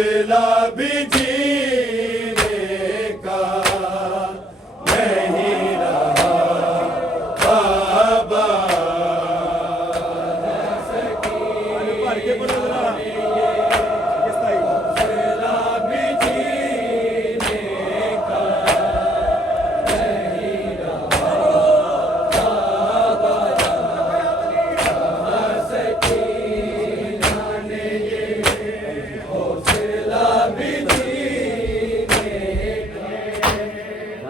हौसला भी जीने का नहीं रहा बाबा। हौसला भी जीने का नहीं रहा बाबा। सकीना ने ये हौसला भी जीने का,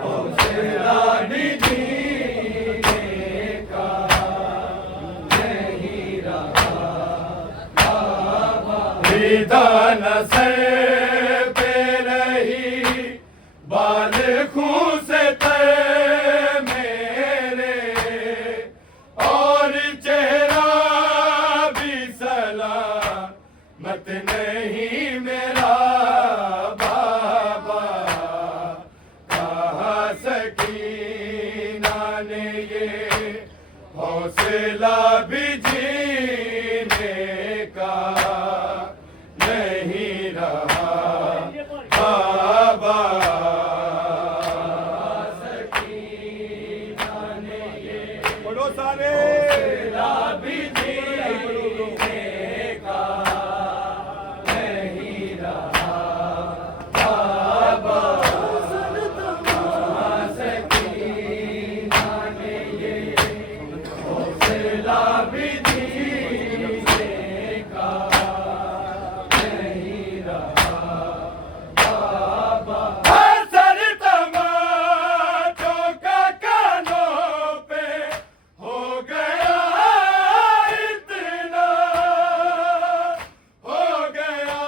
हौसला भी जीने का नहीं रहा बाबा। निदान सर पे रही बाल खून से तर मेरे, और चेहरा भी सलामत नहीं मेरा बाबा। कहा सकीना ने ये हौसला भी जीने का नहीं रहा बाबा। सकीना ने ये हौसला भी जीने का नहीं रहा बाबा। सकीना ने ये हौसला भी जीने का नहीं रहा बाबा। असर तमाचों का कानों पे हो गया इतना, हो गया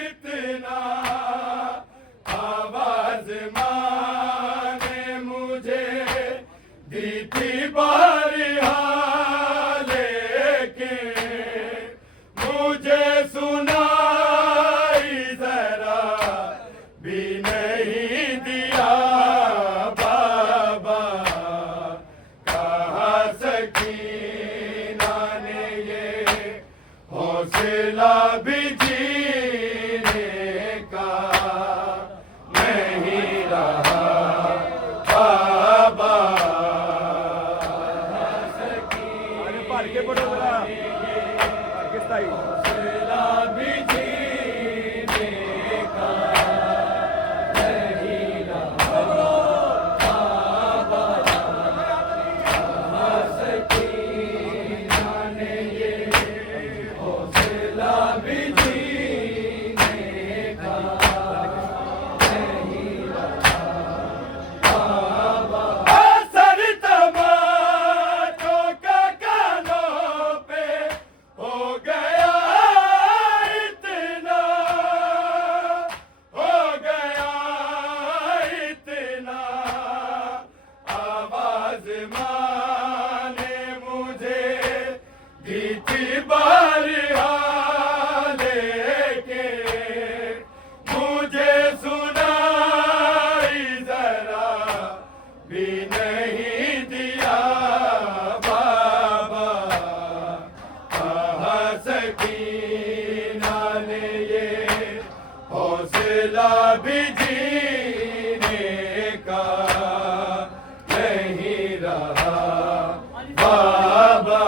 इतना। आवाज माँ ने मुझे दी थी बारियां, लेकिन मुझे सुनाई जरा भी नहीं दिया बाबा। कहा सकीना ने ये हौसला भी जीने का नहीं रहा बाबा। हौसला भी जीने का नहीं रहा बाबा। सकीना ने ये हौसला भी जीने का नहीं रहा बाबा। असर तमाचों का कानों पे हो गया इतना, हो गया इतना। आवाज माँ ने मुझे दी थी बारियां, लेकिन मुझे सुनाई जरा भी नहीं दिया बाबा। कहा सकीना ने ये हौसला भी जीने का नहीं रहा बाबा।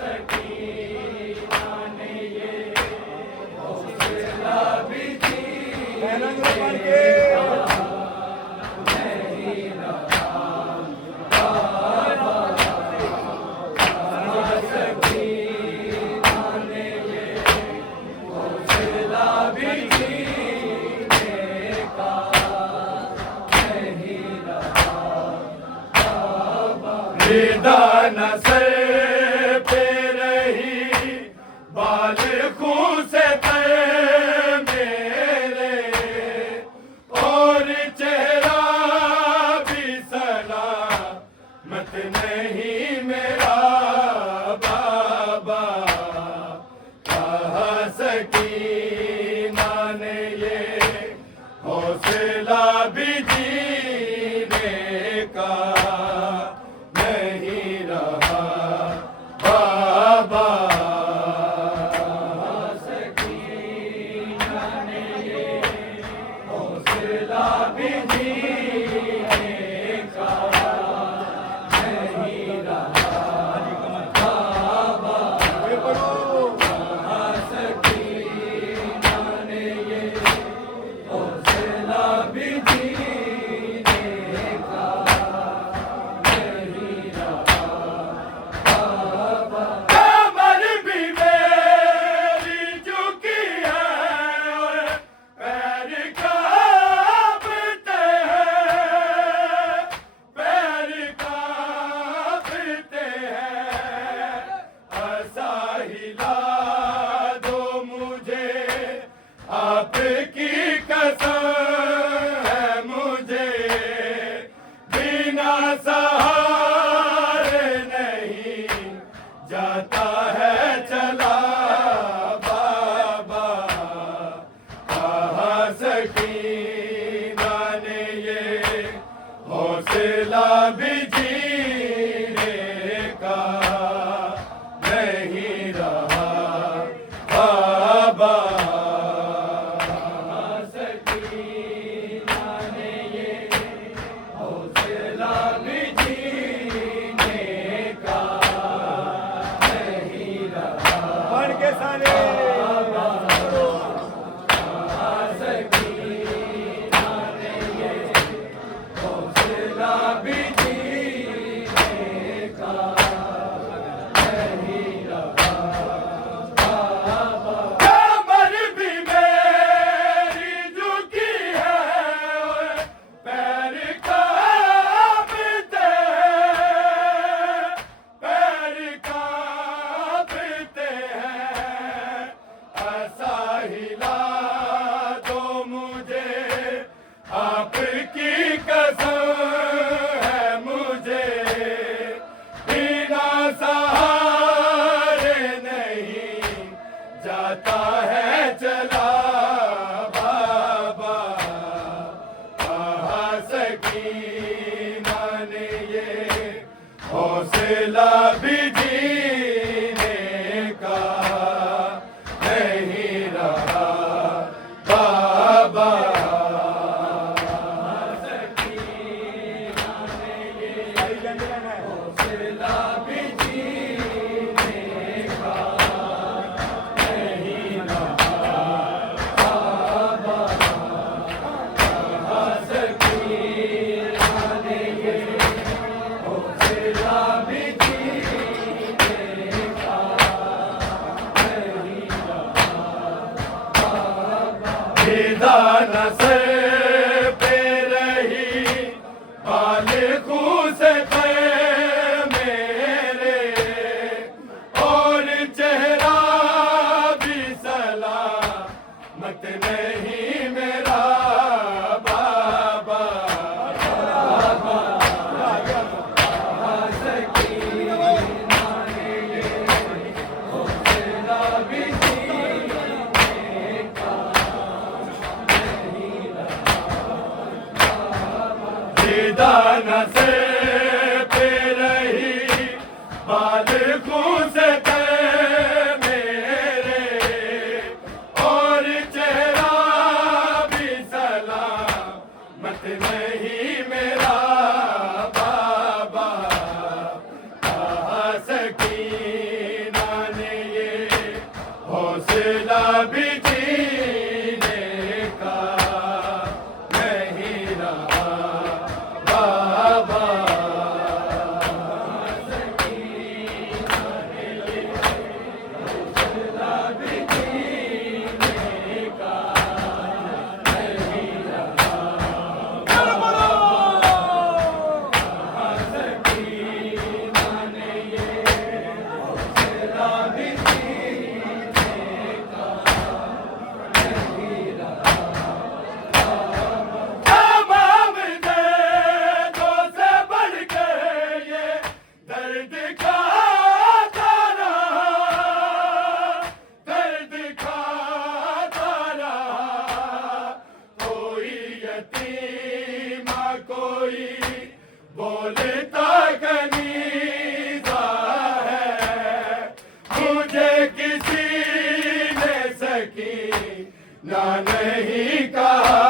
सकीना ने ये हौसला भी जीने का नहीं रहा बाबा। सकीना ने ये हौसला भी जीने का नहीं रहा बाबा। निदान सर पे रही बाल खून से तर मेरे, और चेहरा भी सलामत नहीं मेरा बाबा। कहा सकीना ने ये हौसला भी जीने का नहीं रहा बाबा। हिला दो मुझे, आपकी कसम है मुझे, बिना सहारे नहीं जाता है चला बाबा। कहाँ सकीना ने ये हौसला भी जीने का नहीं रहा बाबा। कहाँ सकीना ने ये हौसला भी जीने का नहीं रहा। बन के सारे आपकी कसम है मुझे, बिना सहारे नहीं जाता है चला बाबा। कहाँ सकीना ने ये हौसला भी जीने का नहीं रहा बाबा। दाना से पे रही बाल खूस पे मेरे, और चेहरा भी सलामत नहीं मेरा बाबा। दाना से पे रही बाल खूस पे मेरे, और चेहरा भी सलामत नहीं मेरा बाबा। कहाँ सकीना ने ये हौसला भी जीने का नहीं रहा बाबा। कोई बोलता कनीज़ा है, मुझे किसी ने सकीना नहीं कहा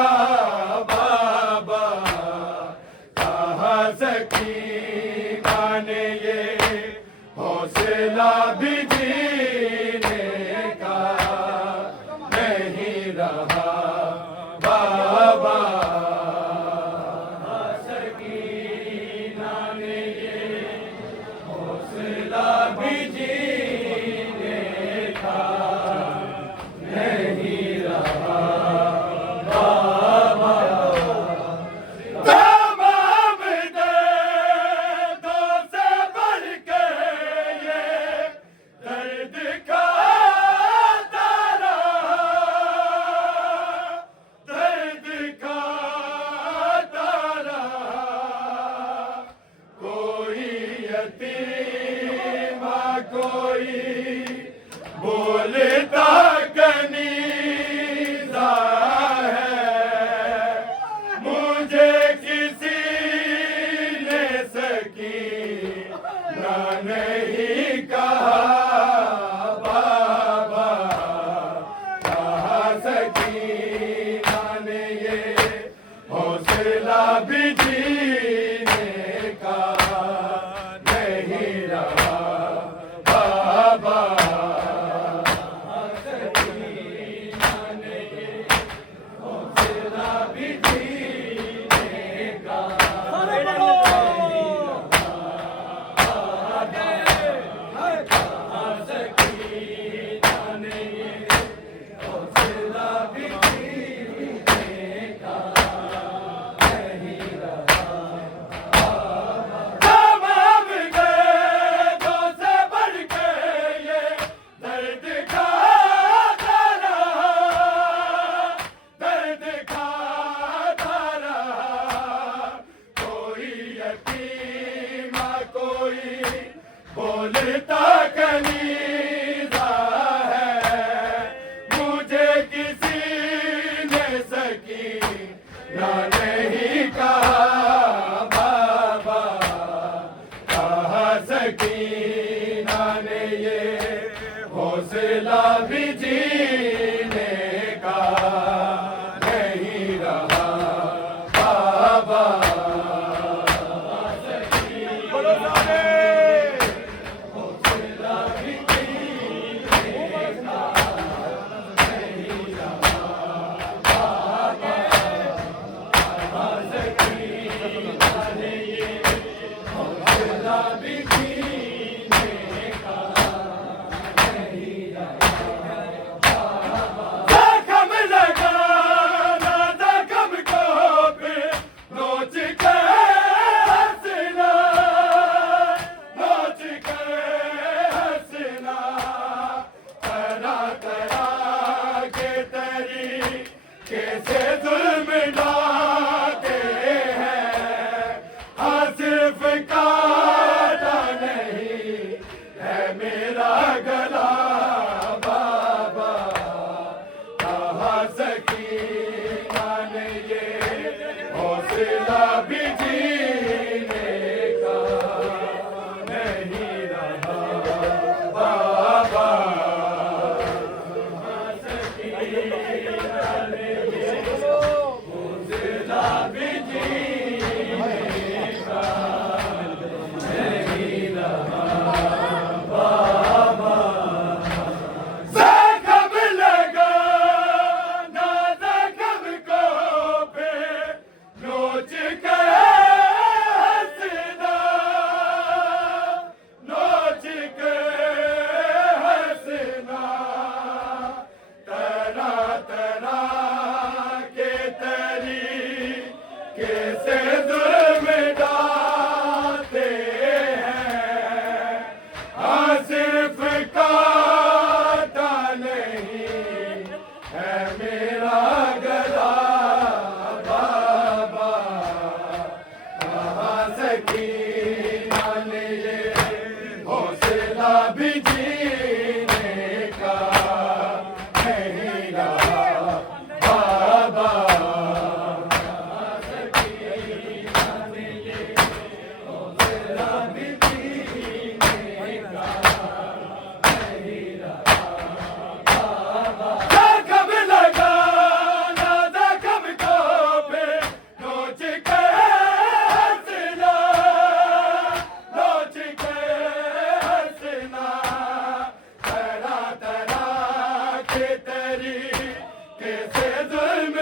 बाबा। कहाँ सकीना ने ये हौसला भी जीने का नहीं रहा बाबा। जीने का नहीं रहा। हौसला भी जीने का नहीं रहा बाबा। कैसे जुल्म ढाते हैं, सिर्फ काटा नहीं है मेरा गला बाबा। कहा सकीना ने ये हौसला भी जीने का नहीं रहा बाबा। कैसे जुल्म डालते हैं, सिर्फ काटा नहीं है मेरा गला बाबा। कहा सकीना ने ये हौसला भी जीने का नहीं रहा बाबा। कैसे जुल्म